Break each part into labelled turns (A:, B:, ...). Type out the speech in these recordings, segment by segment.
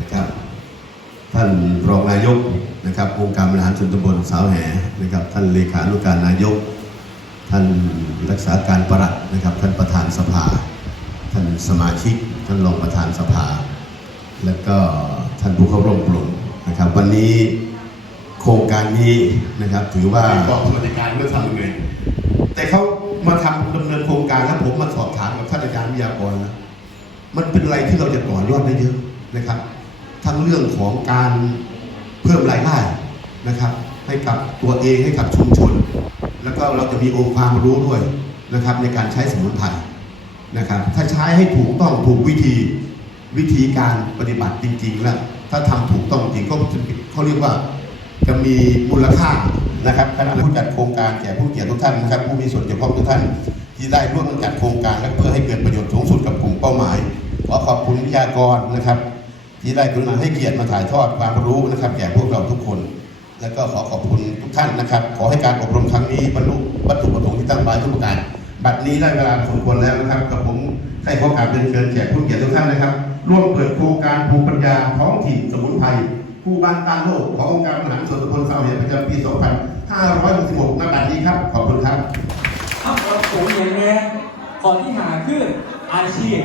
A: นะครับท่านรองนายกนะครับองค์การบริหารส่วนตำบลสาวแหนะครับ ท่านเลขานุการนายก ท่านรักษาการประหลัดนะครับ ท่านประธานสภา ท่านสมาชิก ท่านรองประธานสภา แล้วก็ท่านผู้เข้าร่วมกลุ่มนะครับ วันนี้โครงการนี้นะครับถือว่า
B: กองสวัสดิการเมื่อทำยังไง
A: แต่เขามาทำดำเนินโครงการแล้วผมมาสอบถามกับท่านอาจารย์วิทยากรแล้วมันเป็นอะไรที่เราจะต่อยอดได้เยอะ นะครับ ทั้งเรื่องของการเพิ่มรายได้นะครับ ให้กับตัวเองให้กับชุมชน แล้วก็เราจะมีองค์ความรู้ด้วยนะครับ ในการใช้สมุนไพรนะครับ ถ้าใช้ให้ถูกต้องถูกวิธีวิธีการปฏิบัติจริง ๆ แล้ว ถ้าทำถูกต้องจริงก็จะเขาเรียกว่าจะมีมูลค่านะครับคณะผู้จัดโครงการแก่ผู้เกี่ยรติทุกท่านนะครับผู้มีส่วนเกี่ยวข้องทุกท่านที่ได้ร่วมจัดโครงการและเขอขอบคุณวิทยากรนะครับ ที่ได้กรุณาให้เกียรติมาถ่ายทอดความรู้นะครับ แก่พวกเราทุกคน และก็ขอขอบคุณทุกท่านนะครับ ขอให้การอบรมครั้งนี้บรรลุวัตถุประสงค์ที่ตั้งไว้ทุกประการบัดนี้ได้เวลาสมควรแล้วนะครับกับผมให้ข้อกาบเรียนเชิญแขกผู้เกียรติทุกท่านนะครับ ร่วมเปิดโครงการภูมิปัญญาท้องถิ่นสมุนไพรคู่บ้านต้านโลกขององค์การบริหารส่วนตำบลเสาเหตุประจำปี 2566ณบัดนี้ครับ ขอบคุณครับ
C: ครับผมอย่างแรกขอที่หาคืออาชีพ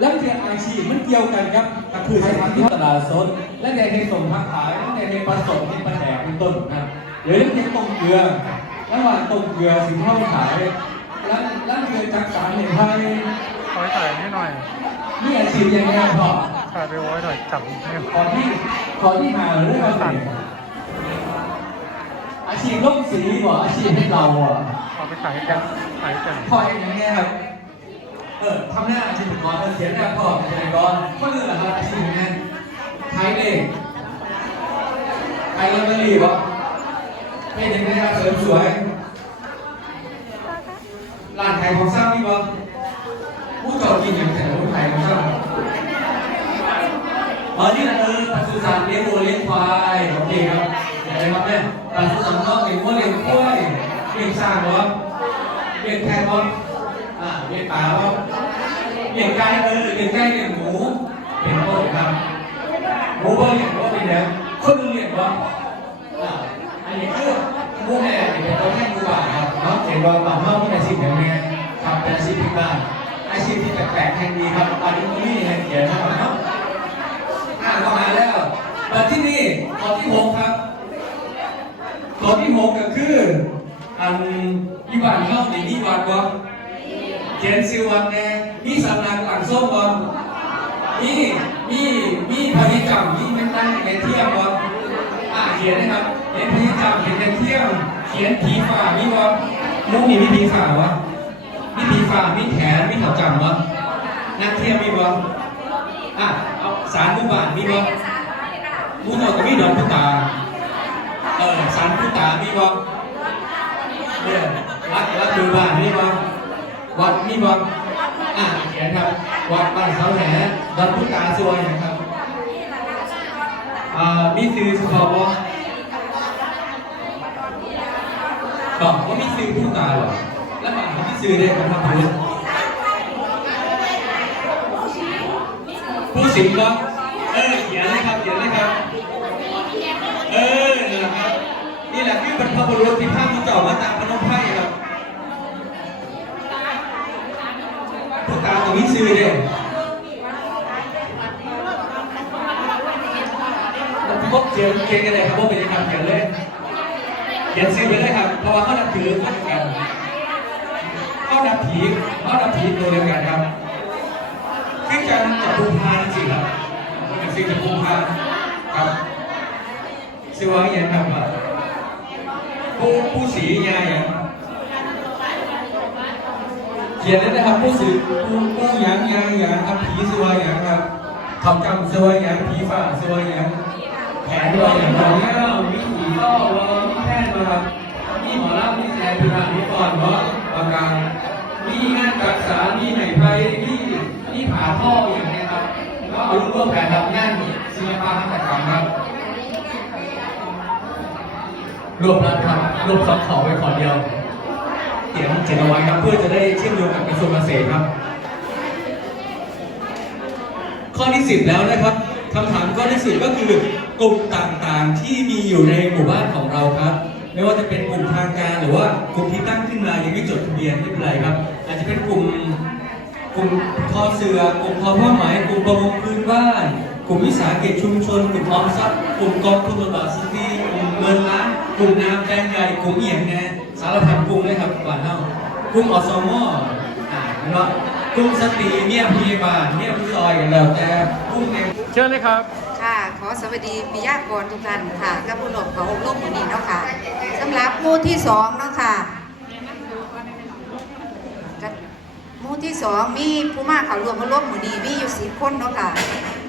C: และเรียนอาชีพมันเกี่ยวกันครับกับคือให้ทำที่ตลาดสดและในในส่งพักขายและในในผสมในประแดกเป็นต้นนะครับเดี๋ยวเรื่องที่ต้มเกลือระหว่างต้มเกลือสินเข้าขายแล้วแล้วเกิดจากสารเหตุไทย
D: ขอให้ถ่ายให้หน่อย
C: นี่อาชีพยังไงพอ
D: ถ่ายไปไว้หน่อยจับเนี่ย
C: ขอที่ขอที่หาเรื่องอะไรอาชีพล่มสีบ่อาชีพให้เราอะ
D: เอาไปถ่ายให้กันถ่ายให้กัน
C: พ่อเองอย่างเงี้ยครับ เออทำหน้าอาชีพเป็นก่อนเออเขียนหน้าพ่อเป็นก่อนก็คืออะไรครับอาชีพอย่างเงี้ยขายเองขายลอตเตอรี่วะเป็นย่างเงี้ยครับเสริมสวยร้านขายของซ้ำมีบ่ผู้จอดกินอย่างแต่ผู้ขายของซ้ำอ๋อนี่แหละเออปศุสัตว์เลี้ยงวัวเลี้ยงควายโอเคครับอะไรครับเนี่ยปศุสัตว์ก็เลี้ยงวัวเลี้ยงควายเลี้ยงช้างวะเลี้ยงแพะวะอ่าเลี้ยงปลาวะเลี้ยงไก่เออเลี้ยงไก่เลี้ยงหมูเป็นต้นครับหมูบ่เลี้ยงบ่เป็นแล้วคนหนึงเลี้ยงบ่าอันนี้คือหมูแม่เป็นตัวแทนหมูบ้าครับเนาะเห็นว่าบ้านเฮามีอาชีพแบบนี้ครับเป็นอาชีพที่บ้านอาชีพที่แปลกๆแห่งดีครับตอนนี้ก็มีแห่งเดียวนะครับเนาะอ่าเข้ามาแล้วมาที่นี่ขอนที่หกครับข้อที่หกก็คืออันอีวันเข้าในมีวัดบ่ เขียนซิวัดแน่มีสำนักหลังส้มบ่มีมีมีพนิกรรมมีแม่นตั้งในเที่ยงบ่อ่าเขียนนะครับเขียนพนิกรรมเขียนในเที่ยงเขียนผีฝ่ามีบ่มุกนี่มีผีฝ่าวะมีผีฝ่ามีแขนมีเขาจำบ่นักเที่ยวมีบ่อะเอาสารมุบานมีบ่มูโนก็มีดอกพุตาเออสันพุตามีบ่เนี่ยวัดวัดดูบ้านมีบ่ วัดมีบ่อ่าเขียนครับ วัดบ้านเขาแหวัดพุตาสวยนะครับอ่ามีซื้อเฉพาะบ่บอกว่ามีซื้อพุตาเหรอแล้วบ้านเขามีซื้อได้ของทำบุญผู้สิงห์บ่เออเขียนเลยครับเขียนเลยครับ เออนี่แหละครับนี่แหละคือบรรพบุรุษที่พามุเจ้ามาจากพนมไพรครับพว มีซื้อเด้พบเขียนเขียนกันเลยครับพวกเป็นการเขียนเลยเขียนซื้อไปเลยครับ เพราะว่าเขานับถือเหมือนกันเขานับผีเขานับผีตัวเดียวกันครับคือการจับภูพานสิครับเป็นสิ่งจับภูพานครับสิว่าอย่างครับผู้ผู้สียาอย่าง ขียนเลยนะครับผู้สีผู้ผู้หยังยางอย่างครับผีสิว่าอย่างครับทำจำสิว่าอย่างผีฝ่าสิว่าอย่างแผนว่าอย่างเราเนี่ยมีผีก็ว่ามีแพทย์มาครับมีหมอรับมีแพทย์พิรามีก่อนเนาะประการมีงานรักษามีไหนไพมีมีผ่าท่ออย่างเงี้ยครับก็เอาลูกเพื่อแผนทำงานศิลปะหัตถกรรมครับรวบรัดครับรวบสองขอไว้ขอเดียวเขียนเขียนเอาไว้ครับ เพื่อจะได้เชื่อมโยงกับกระทรวงเกษตรครับ ข้อที่สิบแล้วนะครับคำถามข้อที่สี่ก็คือกลุ่มต่างๆที่มีอยู่ในหมู่บ้านของเราครับ ไม่ว่าจะเป็นกลุ่มทางการหรือว่ากลุ่มที่ตั้งขึ้นมายังไม่จดทะเบียนไม่เป็นไรครับ อาจจะเป็นกลุ่มกลุ่มทอเสือกลุ่มทอผ้าไหมกลุ่มประมงพื้นบ้านกลุ่มวิสาหกิจชุมชน กลุ่มออมทรัพย์กลุ่มกองทุนบำบัดสตรีกลุ่มเงินล้านกลุ่มน้ำแดงใหญ่กลุ่มเอียงแน่ สารพันกลุ่มเลยครับบ้านเฮากลุ่มอสมอ่าเนาะกลุ่มสตรีเมียพยาบาลเมียผู้ซอยกันแล้วแต่กลุ่มเอง
D: เชิญเลยครับ
E: ค่ะขอสวัสดีปิยากรทุกท่านค่ะกับผู้หลบของอบรมวันนี้เนาะค่ะสำหรับหมู่ที่สองเนาะค่ะกับหมู่ที่สองมีผู้มาเขารวมมาลบหมู่นี้มีอยู่สิบคนเนาะค่ะ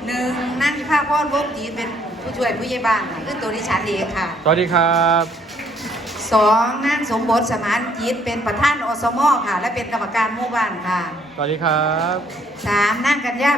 E: หนึ่งนั่งภาพพ่อลบจีนเป็นผู้ช่วยผู้ใหญ่บ้านค่ะคือตัวดิฉันเองค่ะ
D: สวัสดีครับ
E: สองนั่งสมบทสมานจิตเป็นประธานอสมค่ะ และเป็นกรรมการหมู่บ้านค่ะ
D: สวัสดีครับ
E: สามนั่งกัญญา